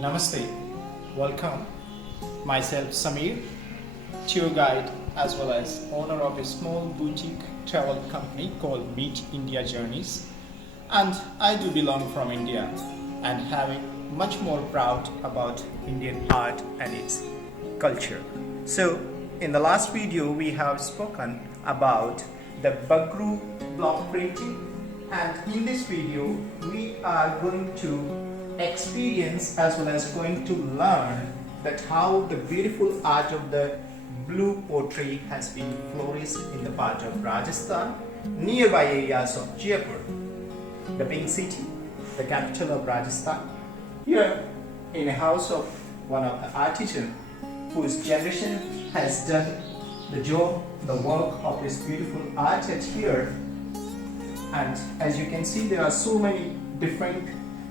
Namaste, welcome. Myself Samir, tour guide as well as owner of a small boutique travel company called Meet India Journeys. And I do belong from India and having much more proud about Indian art and its culture. So in the last video we have spoken about the Bagru block printing, and in this video we are going to experience as well as going to learn that how the beautiful art of the blue pottery has been flourished in the part of Rajasthan, nearby areas of Jaipur, the pink city, the capital of Rajasthan. Here in a house of one of the artisans whose generation has done the job, the work of this beautiful art at here. And as you can see, there are so many different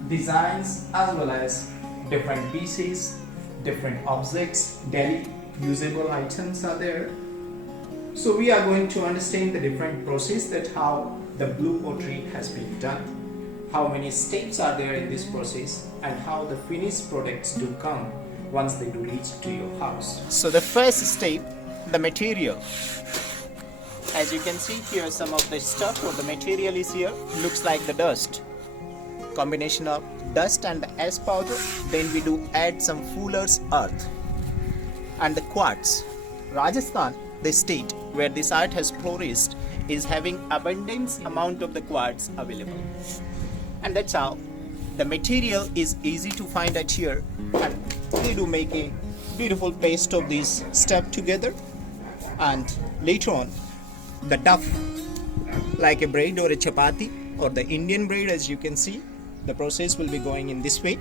designs as well as different pieces, different objects, daily usable items are there. So we are going to understand the different process that how the blue pottery has been done, how many steps are there in this process, and how the finished products do come once they do reach to your house. So the first step, the material. As you can see here, some of the stuff or the material is here, looks like the dust. Combination of dust and the ash powder. Then we do add some fuller's earth and the quartz. Rajasthan, the state where this art has flourished, is having abundance amount of the quartz available, and that's how the material is easy to find at here, and they do make a beautiful paste of these stuff together. And later on, the duff, like a bread or a chapati or the Indian bread, as you can see, the process will be going in this way.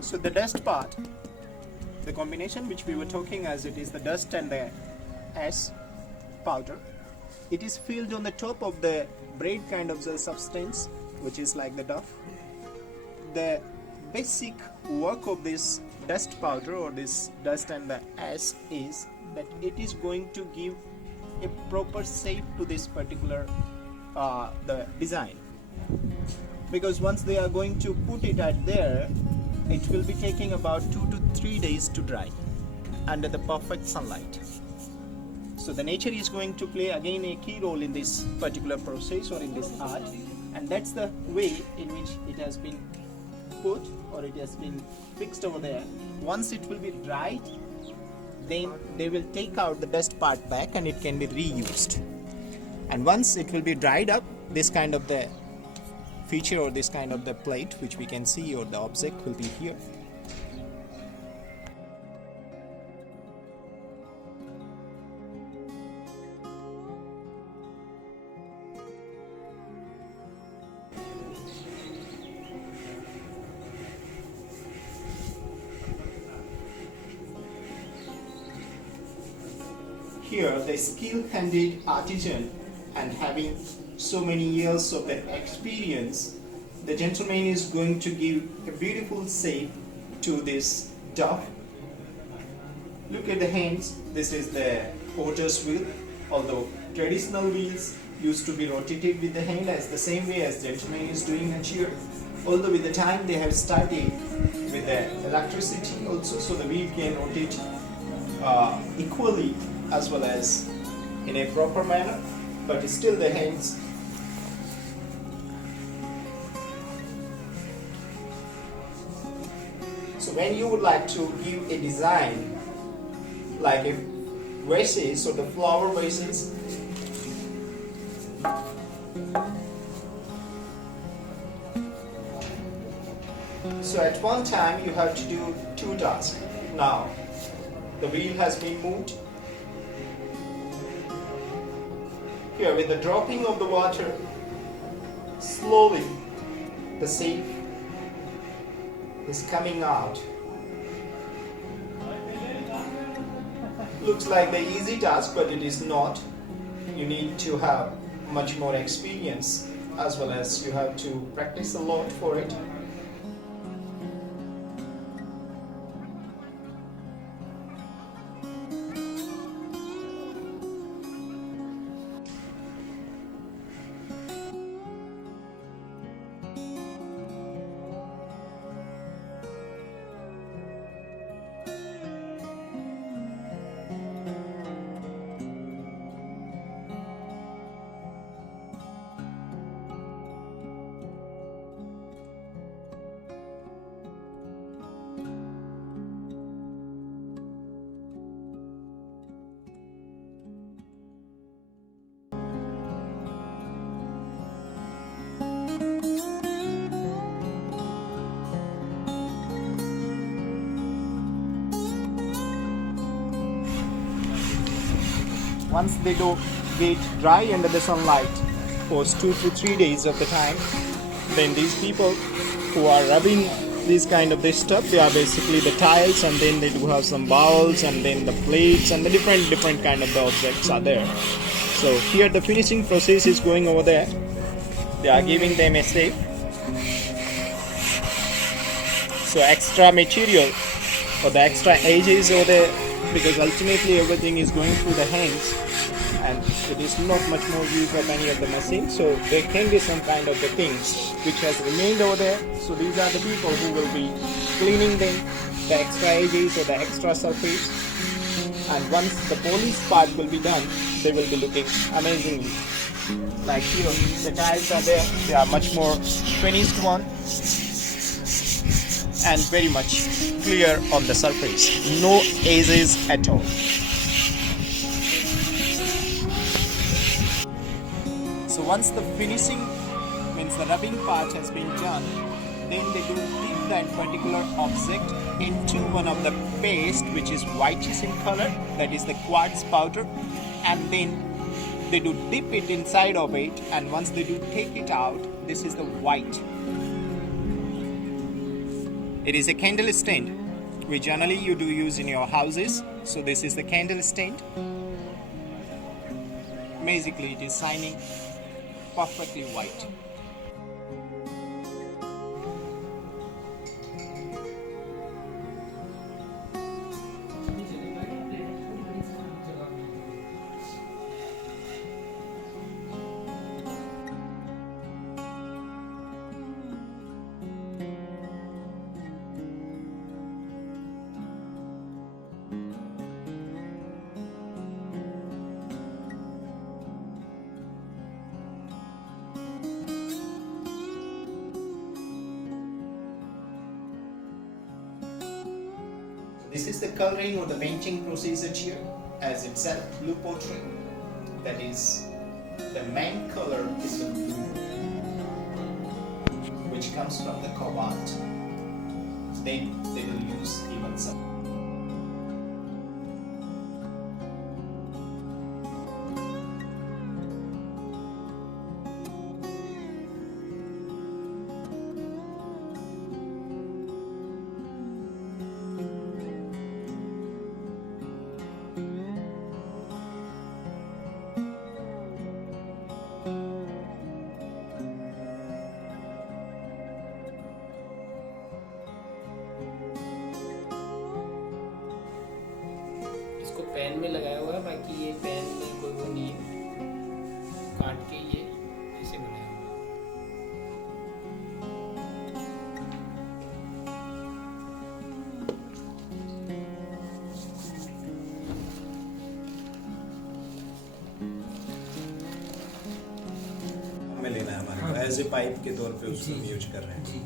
So the dust part, the combination which we were talking, as it is the dust and the ash powder, it is filled on the top of the braid kind of the substance, which is like the duff. The basic work of this dust powder or this dust and the ash is that it is going to give a proper shape to this particular the design, because once they are going to put it at there, it will be taking about 2 to 3 days to dry under the perfect sunlight. So the nature is going to play again a key role in this particular process or in this art, and that's the way in which it has been put or it has been fixed over there. Once it will be dried, then they will take out the dust part back and it can be reused. And once it will be dried up, this kind of the feature or this kind of the plate which we can see or the object will be here. Here the skilled-handed artisan and having so many years of the experience, the gentleman is going to give a beautiful shape to this duff. Look at the hands. This is the potter's wheel, although traditional wheels used to be rotated with the hand as the same way as the gentleman is doing here. Although with the time they have started with the electricity also, so the wheel can rotate equally as well as in a proper manner, but still the hands. So when you would like to give a design like a vases or the flower vases, so at one time you have to do 2 tasks. Now the wheel has been moved. Here here with the dropping of the water, slowly the shape is coming out. Looks like the easy task, but it is not. You need to have much more experience, as well as you have to practice a lot for it. Once they do get dry under the sunlight for 2 to 3 days of the time, then these people who are rubbing this kind of this stuff, they are basically the tiles, and then they do have some bowls, and then the plates, and the different kind of the objects are there. So here the finishing process is going over there. They are giving them a shape. So extra material or the extra edges over there, because ultimately everything is going through the hands and it is not much more use of any of the machine, so there can be some kind of the things which has remained over there. So these are the people who will be cleaning them, the extra edges or the extra surface, and once the polish part will be done, they will be looking amazingly. Like here, the tiles are there, they are much more finished one and very much clear on the surface, no edges at all. So once the finishing, means the rubbing part has been done, then they do dip that particular object into one of the paste which is whitish in color, that is the quartz powder, and then they do dip it inside of it, and once they do take it out, this is the white. It is a candle stand which generally you do use in your houses. So this is the candle stand. Basically it is shining perfectly white. This is the coloring or the painting procedure here, as itself blue pottery. That is, the main color is the blue, which comes from the cobalt. Then they will use even some. इसको pan में लगाया हुआ है, बाकी ये pan में कोई वो नहीं है, काट के ये ऐसे बनाया हुआ है। हमें लेना है हमारे को एज ए पाइप के तौर पे उसको यूज कर रहे हैं।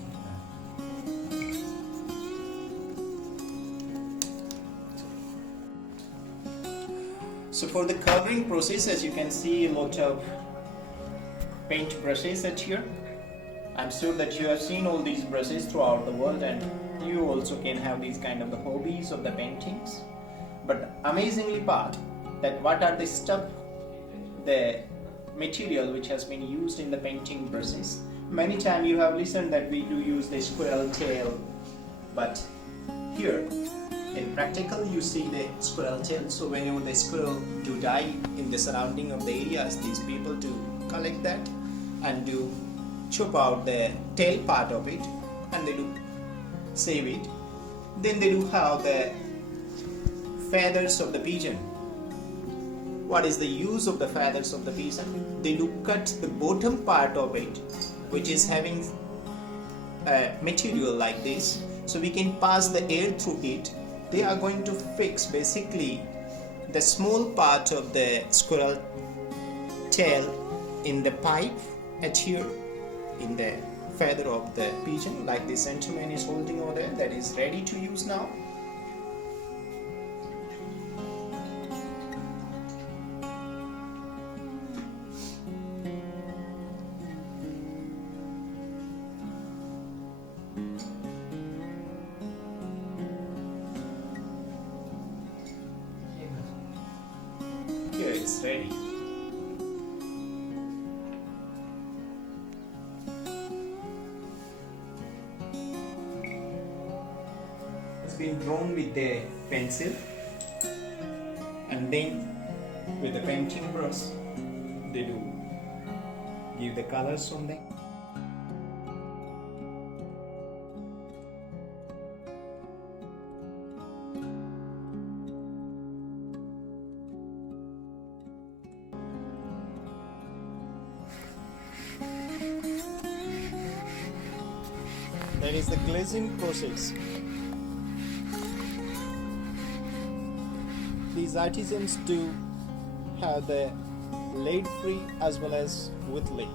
So for the coloring process, as you can see, a lot of paint brushes at here. I'm sure that you have seen all these brushes throughout the world, and you also can have these kind of the hobbies of the paintings. But amazingly part that what are the stuff they material which has been used in the painting process. Many times you have listened that we do use the squirrel tail, but here in practical you see the squirrel tail. So whenever the squirrel do die in the surrounding of the areas, these people do collect that and do chop out the tail part of it and they do save it. Then they do have the feathers of the pigeon. What is the use of the feathers of the pigeon? They do cut the bottom part of it, which is having a material like this, so we can pass the air through it. They are going to fix basically the small part of the squirrel tail in the pipe at here in the feather of the pigeon, like this gentleman is holding over there, that is ready to use now. Here it's ready. It's been drawn with the pencil and then with the painting brush they do give the colors on them. That is the glazing process. These artisans do have the lead free as well as with lead.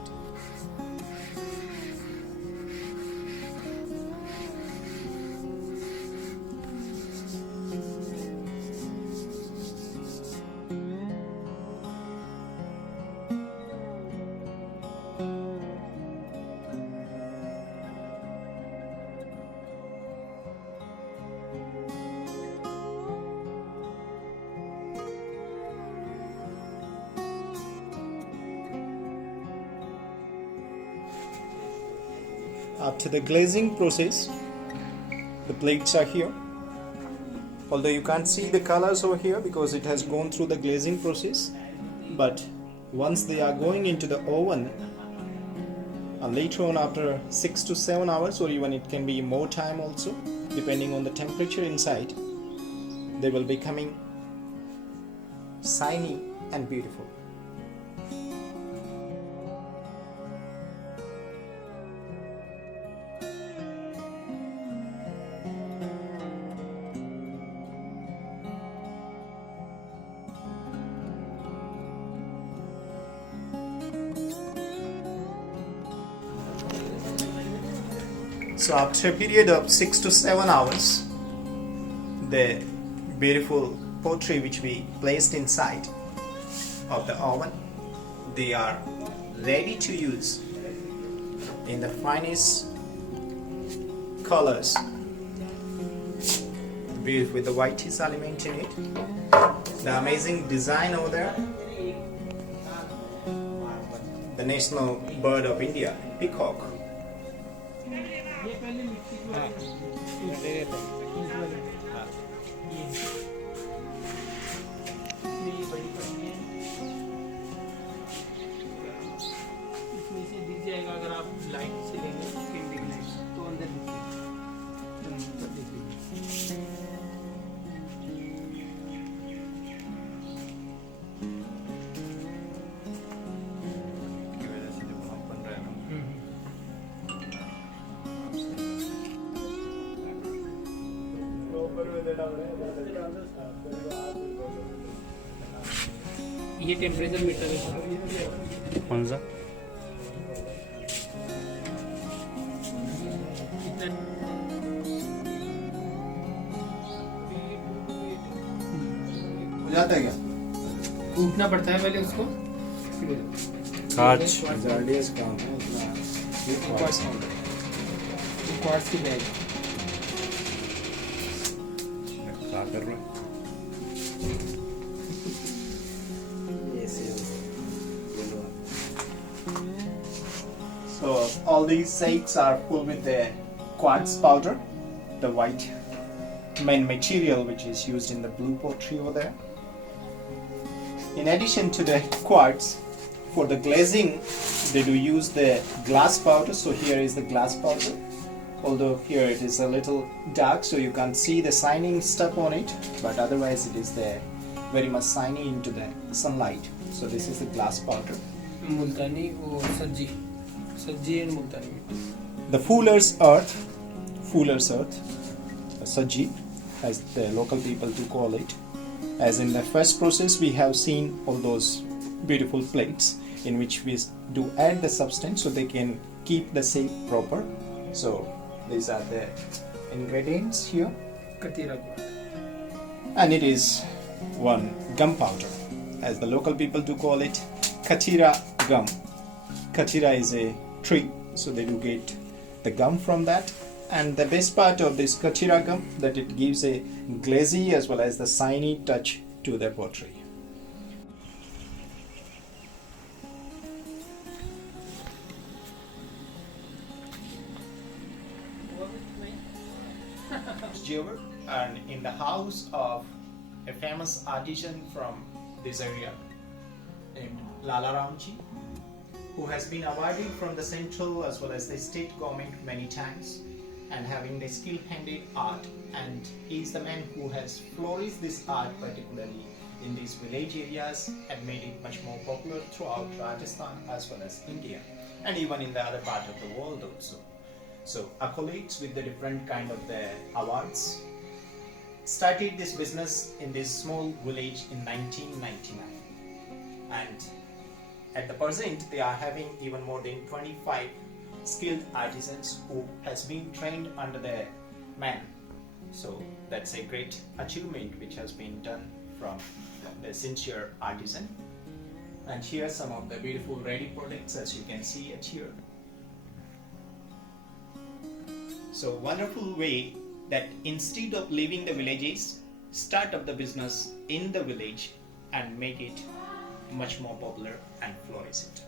After the glazing process, the plates are here. Although you can't see the colors over here because it has gone through the glazing process, but once they are going into the oven, later on after 6 to 7 hours, or even it can be more time also, depending on the temperature inside, they will be becoming shiny and beautiful. So after a period of 6 to 7 hours, the beautiful pottery which we placed inside of the oven, they are ready to use in the finest colors, beautiful with the whitish element in it, the amazing design over there, the national bird of India, peacock. अगर आप light से लेंगे candle light तो अंदर ये temperature metre है कौन सा हो जाता है क्या? कूटना पड़ता है पहले उसको कांच गार्डियस काम है क्वार्ट्ज की बैग क्या कर रहा है ये से ये लो So all these sacks are full with the quartz powder, the white main material which is used in the blue pottery over there. In addition to the quartz, for the glazing they do use the glass powder. So here is the glass powder, although here it is a little dark so you can't see the shining stuff on it, but otherwise it is there very much shiny into the sunlight. So this is the glass powder. मुल्तानी वो सज्जी and मुल्तानी मिट्टी. The fuller's earth, saji, as the local people do call it. As in the first process, we have seen all those beautiful plates in which we do add the substance so they can keep the shape proper. So these are the ingredients here, कतीरा गुड़. and it is one gum powder, as the local people do call it, katira gum. Katira is a tree, so they do get the gum from that. And the best part of this katira gum, that it gives a glazy as well as the shiny touch to the pottery. Jaipur, and in the house of a famous artisan from this area named Lala Ramji, who has been awarded from the central as well as the state government many times, and having the skill handmade art, and he is the man who has flourished this art particularly in these village areas and made it much more popular throughout Rajasthan as well as India, and even in the other part of the world also. So accolades with the different kind of the awards. Started this business in this small village in 1999, and at the present they are having even more than 25 skilled artisans who has been trained under their man. So that's a great achievement which has been done from the sincere artisan. And here are some of the beautiful ready products, as you can see it here. So wonderful way that instead of leaving the villages, start up the business in the village and make it much more popular and flourish it.